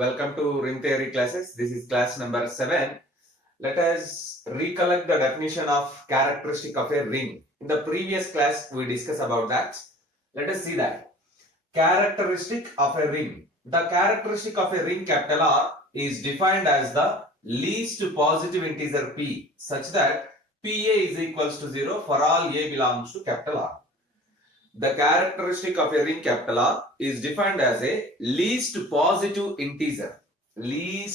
Welcome to ring theory classes. This is class number 7. Let us recollect the definition of characteristic of a ring. In the previous class, we discussed about that. Let us see that. Characteristic of a ring. The characteristic of a ring capital R is defined as the least positive integer p such that pa is equals to 0 for all a belongs to capital R. The characteristic of a ring capital R is defined as a least positive integer p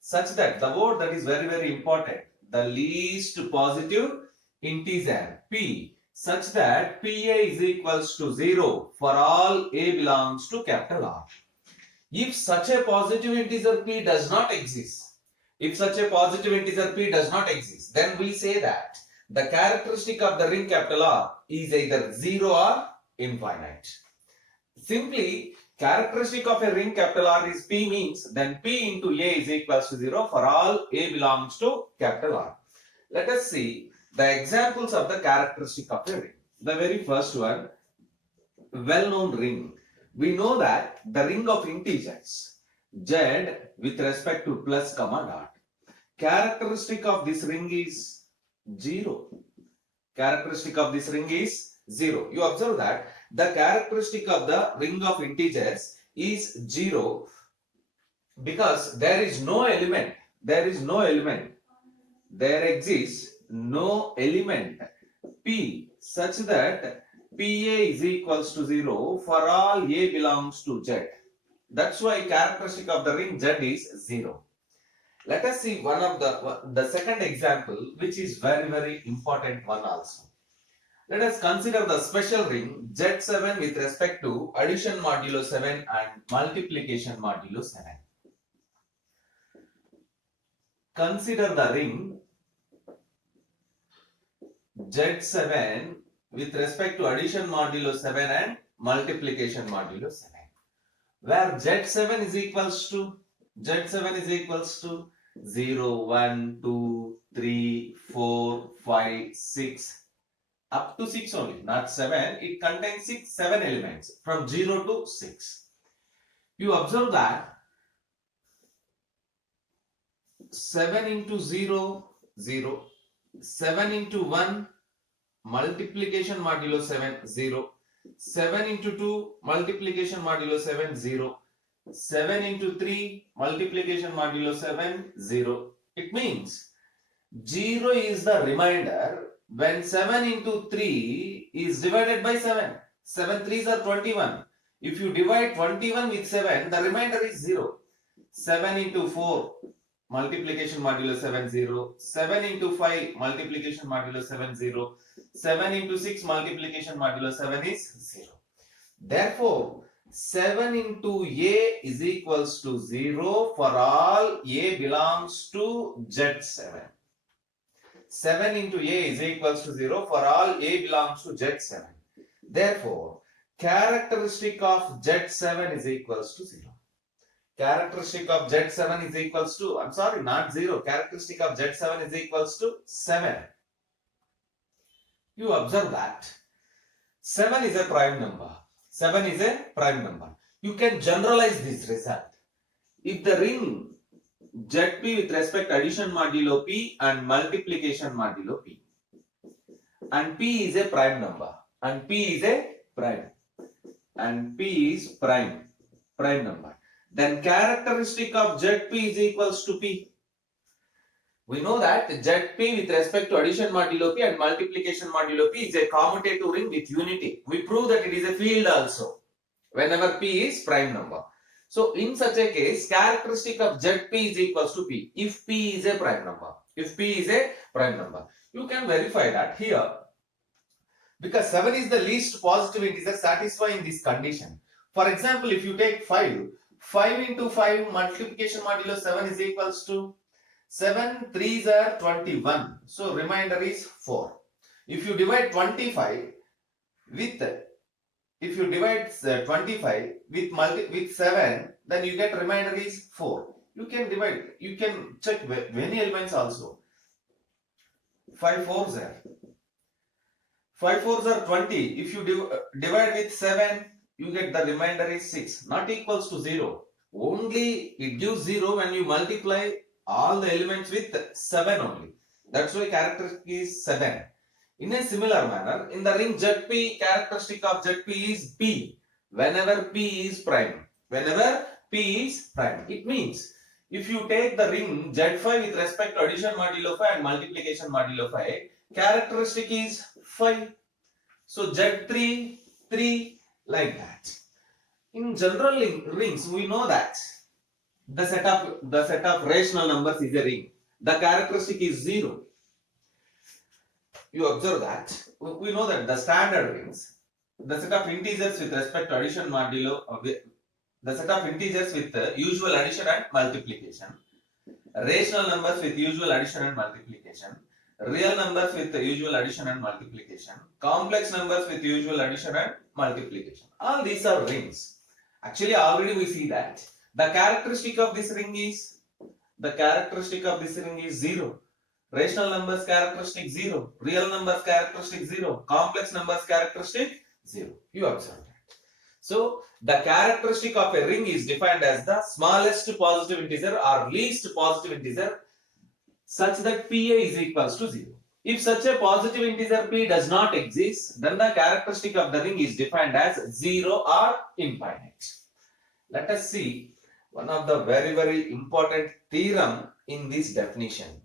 such that the word that is very important, the least positive integer p such that pa is equals to 0 for all a belongs to capital R. If such a positive integer p does not exist, then we say that the characteristic of the ring capital R is either 0 or infinite. Simply, characteristic of a ring capital R is P means then P into A is equals to 0 for all A belongs to capital R. Let us see the examples of the characteristic of a ring. The very first one, well-known ring. We know that the ring of integers Z with respect to plus comma dot. Characteristic of this ring is 0. Characteristic of this ring is 0. You observe that the characteristic of the ring of integers is 0 because there exists no element p such that pa is equals to 0 for all a belongs to Z. That's why characteristic of the ring Z is 0. Let us see one of the second example, which is very important one also. Let us consider the special ring Z7 with respect to addition modulo 7 and multiplication modulo 7. Consider the ring Z7 with respect to addition modulo 7 and multiplication modulo 7, where Z7 is equals to 0, 1, 2, 3, 4, 5, 6, up to 6 only, not 7. It contains 7 elements from 0 to 6. You observe that 7 into 0, 0, 7 into 1, multiplication modulo 7, 0, 7 into 2, multiplication modulo 7, 0, 7 into 3, multiplication modulo 7, 0. It means 0 is the remainder when 7 into 3 is divided by 7. 7 3s are 21. If you divide 21 with 7, the remainder is 0. 7 into 4, multiplication modulo 7, 0. 7 into 5, multiplication modulo 7, 0. 7 into 6, multiplication modulo 7 is 0. Therefore, 7 into A is equals to 0 for all A belongs to Z7. 7 into A is equals to 0 for all A belongs to Z7. Therefore, characteristic of Z7 is equals to 0. Characteristic of Z7 is equals to, not 0. Characteristic of Z7 is equals to 7. You observe that 7 is a prime number. 7 is a prime number. You can generalize this result. If the ring ZP with respect to addition modulo P and multiplication modulo P, and P is a prime number, and P is a prime, and P is prime number, then characteristic of ZP is equals to P. We know that ZP with respect to addition modulo P and multiplication modulo P is a commutative ring with unity. We prove that it is a field also whenever P is prime number. So in such a case, characteristic of ZP is equals to P if P is a prime number. You can verify that here because 7 is the least positive integer satisfying this condition. For example, if you take 5 into 5 multiplication modulo 7 is equals to 7 3s are 21. So remainder is 4. If you divide 25 with 7, then you get remainder is 4. You can check many elements also. 5 4s are 20. If you divide with 7, you get the remainder is 6, not equals to 0. Only it gives 0 when you multiply all the elements with 7 only. That's why characteristic is 7. In a similar manner, in the ring ZP, characteristic of ZP is P. Whenever P is prime. Whenever P is prime. It means if you take the ring Z5 with respect to addition modulo 5 and multiplication modulo 5, characteristic is 5. So Z3, 3, like that. In general rings, we know that the set of rational numbers is a ring. The characteristic is 0. You observe that. We know that the standard rings, the set of integers with respect to addition modulo, the set of integers with usual addition and multiplication, rational numbers with usual addition and multiplication, real numbers with usual addition and multiplication, complex numbers with usual addition and multiplication. All these are rings. Actually, already we see that the characteristic of this ring is 0. Rational numbers characteristic 0. Real numbers characteristic 0. Complex numbers characteristic 0. You observe that. So, the characteristic of a ring is defined as the smallest positive integer or least positive integer such that Pa is equals to 0. If such a positive integer P does not exist, then the characteristic of the ring is defined as 0 or infinite. Let us see one of the very important theorem in this definition.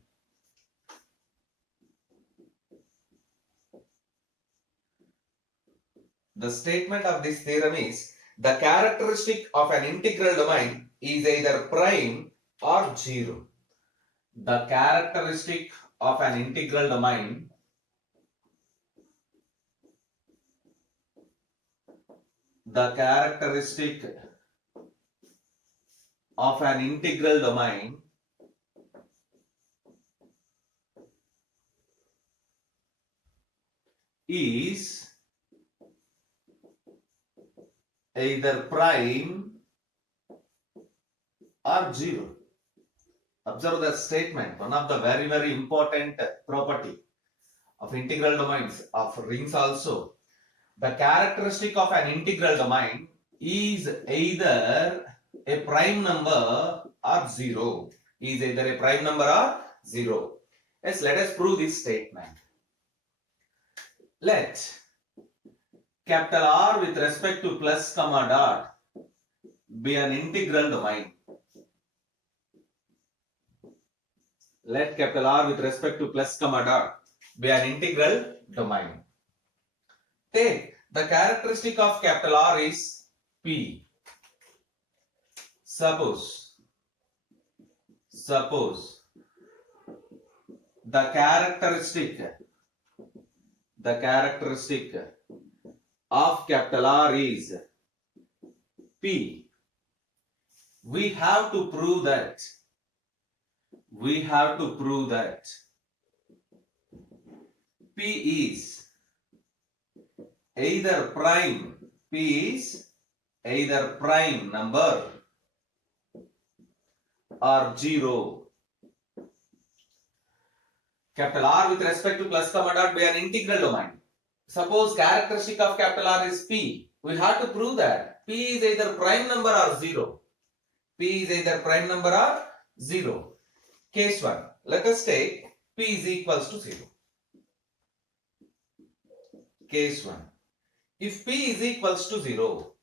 The statement of this theorem is the characteristic of an integral domain is either prime or 0. The characteristic of an integral domain is either prime or 0. Observe the statement, one of the very important property of integral domains, of rings also. The characteristic of an integral domain is either a prime number or 0. Is either a prime number or 0. Yes, let us prove this statement. Let capital R with respect to plus comma dot be an integral domain. Let capital R with respect to plus comma dot be an integral domain. Take the characteristic of capital R is P. Suppose the characteristic of capital R is P. We have to prove that P is either prime number or 0. Capital R with respect to plus comma dot be an integral domain. Suppose characteristic of capital R is P. We have to prove that P is either prime number or 0. P is either prime number or 0. Case 1. Let us take P is equals to 0. Case 1. If P is equals to 0,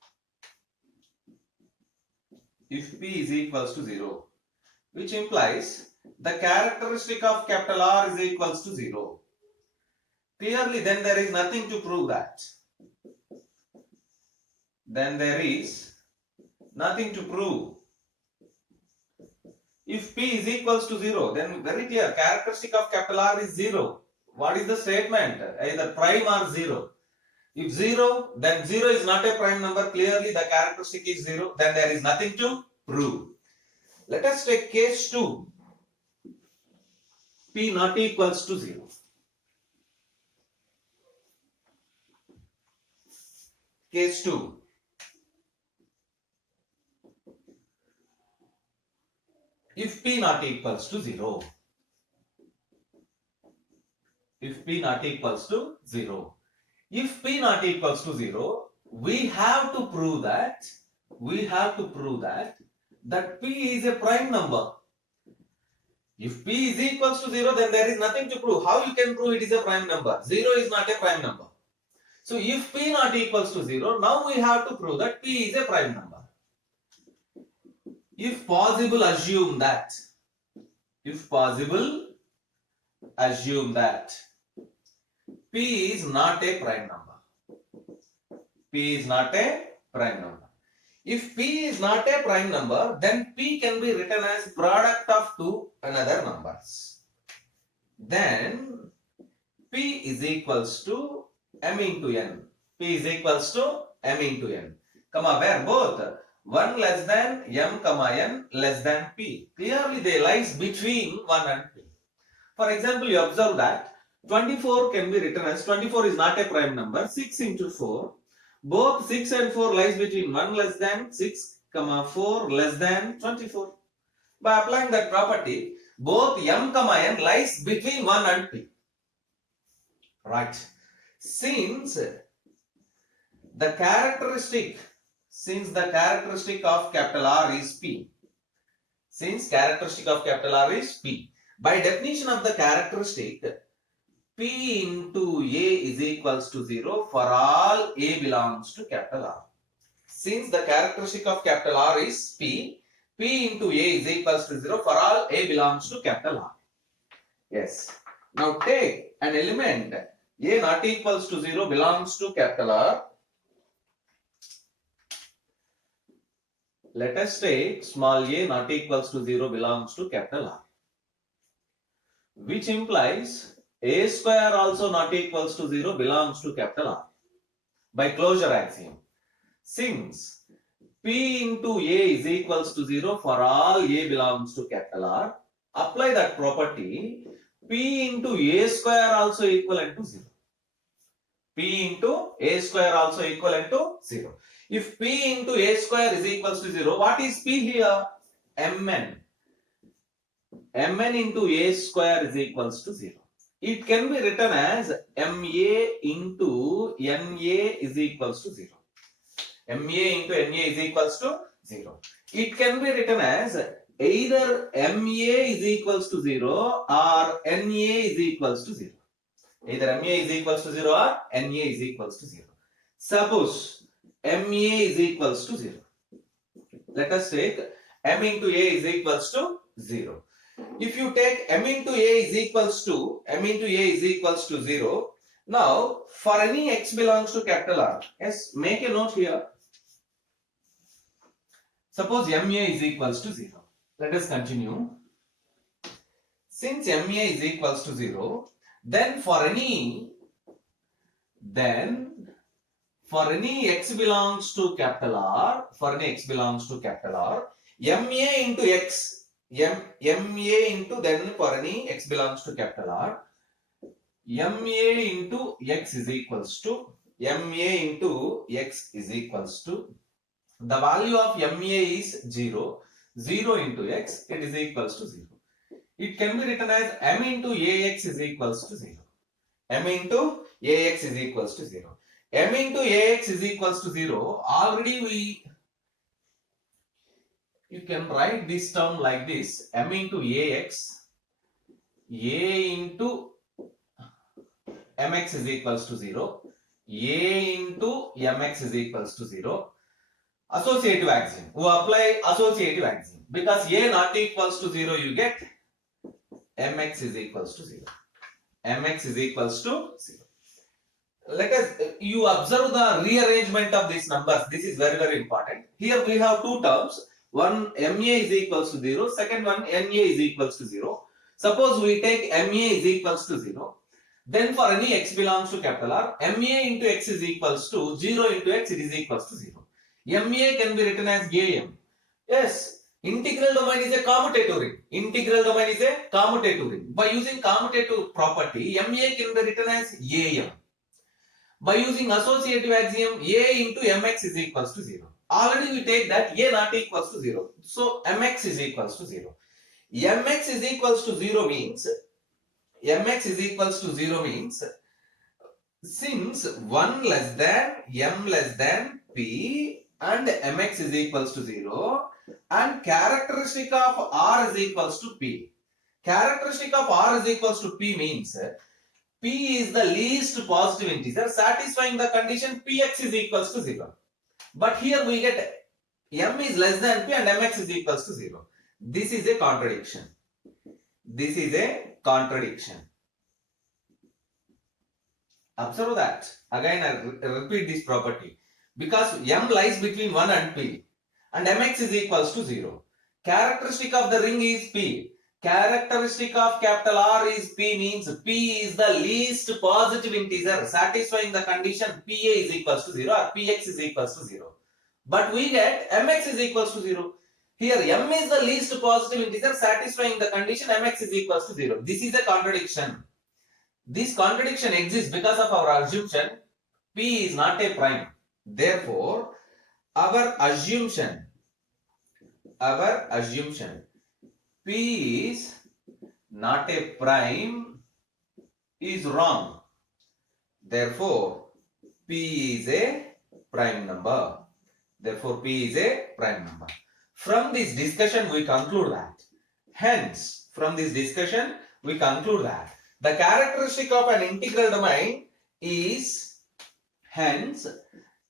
which implies the characteristic of capital R is equals to 0. Clearly, then there is nothing to prove that. If P is equals to 0, then very clear, characteristic of capital R is 0. What is the statement? Either prime or 0. If 0, then 0 is not a prime number. Clearly, the characteristic is 0. Then there is nothing to prove. Let us take case 2. P not equals to 0. Case 2. If P not equals to 0. If P not equals to 0, we have to prove that that P is a prime number. If P is equals to 0, then there is nothing to prove. How you can prove it is a prime number? 0 is not a prime number. So if P not equals to 0, now we have to prove that P is a prime number. If possible, assume that P is not a prime number. P is not a prime number. If P is not a prime number, then P can be written as product of two another numbers. Then P is equals to M into N. P is equals to M into N. Where both 1 less than M, N less than P. Clearly they lies between 1 and P. For example, you observe that 24 can be written as 24 is not a prime number. 6 into 4. Both 6 and 4 lies between 1 less than 6, 4 less than 24. By applying that property, both M, N lies between 1 and P. Right. Since the characteristic of capital R is P. By definition of the characteristic, P into A is equals to 0 for all A belongs to capital R. Since the characteristic of capital R is P, P into A is equals to 0 for all A belongs to capital R. Yes. Now take an element A not equals to 0 belongs to capital R. Let us take small a not equals to 0 belongs to capital R, which implies A square also not equals to 0 belongs to capital R by closure axiom. Since P into A is equals to 0 for all A belongs to capital R, apply that property. P into A square also equivalent to 0. P into A square also equivalent to 0. If P into A square is equals to 0, what is P here? Mn. Mn into A square is equals to 0. It can be written as MA into NA is equals to 0. MA into NA is equals to 0. It can be written as either MA is equals to 0 or NA is equals to 0. Either MA is equals to 0 or NA is equals to 0. Suppose MA is equals to 0. Let us take M into A is equals to 0. If you take M into A is equals to 0, now for any X belongs to capital R, yes, make a note here. Suppose MA is equals to 0. Let us continue. Since MA is equals to 0, then for any X belongs to capital R, MA into X, MA into then for any X belongs to capital R, MA into X is equals to, the value of MA is 0, 0 into X, it is equals to 0. It can be written as M into AX is equals to 0. M into AX is equals to 0. M into AX is equals to 0. Already you can write this term like this. M into AX, A into MX is equals to 0. A into MX is equals to 0. Associative axiom. We apply associative axiom. Because A not equals to 0, you get Mx is equals to 0. Mx is equals to 0. Let us, you observe the rearrangement of these numbers. This is very, very important. Here we have two terms. One MA is equals to 0. Second one NA is equals to 0. Suppose we take MA is equals to 0. Then for any X belongs to capital R, MA into X is equals to 0 into X, it is equals to 0. MA can be written as AM. Yes. Integral domain is a commutative ring. By using commutative property, MA can be written as AM. By using associative axiom, A into MX is equals to 0. Already we take that A not equals to 0. So MX is equals to 0. MX is equals to 0 means Since 1 less than m less than p and mx is equals to 0 and characteristic of r is equals to p. Characteristic of r is equals to p means p is the least positive integer satisfying the condition px is equals to 0. But here we get m is less than p and mx is equals to 0. This is a contradiction. This is a contradiction. Observe that. Again, I repeat this property. Because m lies between 1 and p and mx is equals to 0. Characteristic of the ring is p. Characteristic of capital R is p means p is the least positive integer satisfying the condition pa is equals to 0 or px is equals to 0. But we get mx is equals to 0. Here m is the least positive integer satisfying the condition mx is equals to 0. This is a contradiction. This contradiction exists because of our assumption p is not a prime. Therefore, our assumption p is not a prime is wrong. Therefore, p is a prime number. Therefore, p is a prime number. From this discussion, we conclude that. Hence, from this discussion, we conclude that the characteristic of an integral domain is, hence,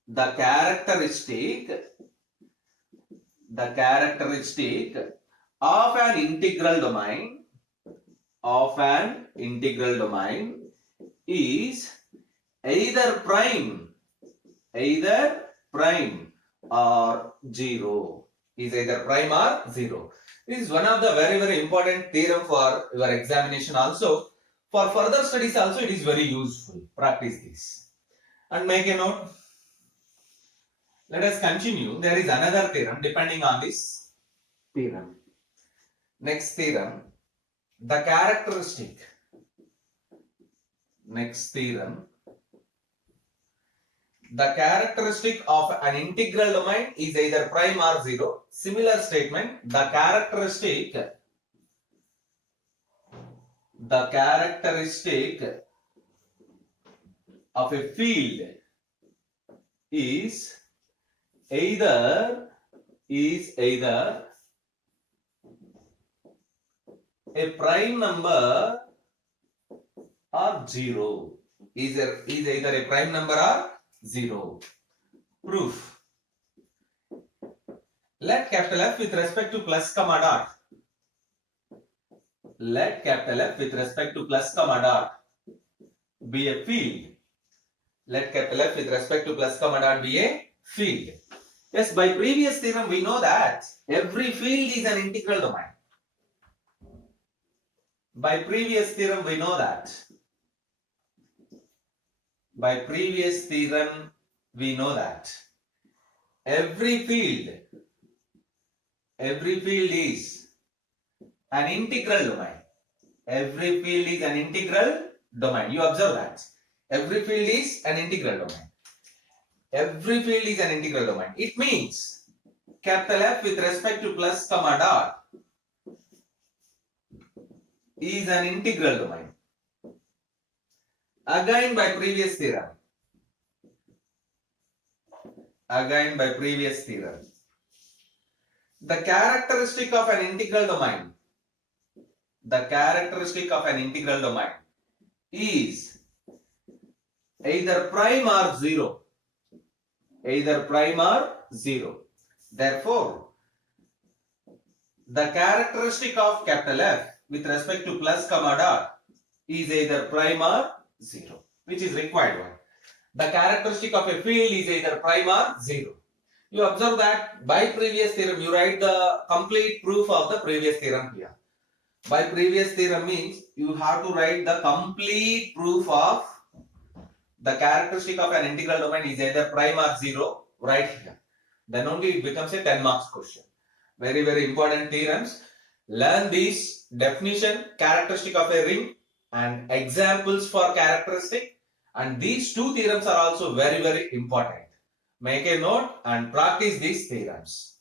the characteristic of an integral domain is either prime or 0. Is either prime or 0. This is one of the very, very important theorem for your examination also. For further studies also it is very useful. Practice this. And make a note. Let us continue. There is another theorem depending on this theorem. Next theorem. The characteristic. Next theorem. The characteristic of an integral domain is either prime or 0. Similar statement. The characteristic of a field is either a prime number or 0. Is either a prime number or 0. Proof. Let capital F with respect to plus comma dot. Let capital F with respect to plus comma dot be a field. Let capital F with respect to plus comma dot be a field. Yes, by previous theorem we know that every field is an integral domain. By previous theorem we know that. By previous theorem we know that every field is an integral domain. Every field is an integral domain. You observe that. Every field is an integral domain. Every field is an integral domain. It means capital F with respect to plus comma dot is an integral domain. Again by previous theorem. The characteristic of an integral domain. Is either prime or 0. Therefore, the characteristic of capital F with respect to plus comma dot is either prime or 0, which is required one. The characteristic of a field is either prime or 0. You observe that by previous theorem, you write the complete proof of the previous theorem here. By previous theorem means you have to write the complete proof of the characteristic of an integral domain is either prime or 0 right here. Then only it becomes a 10 marks question. Very, very important theorems. Learn this definition, characteristic of a ring, and examples for characteristic, and these two theorems are also very, very important. Make a note and practice these theorems.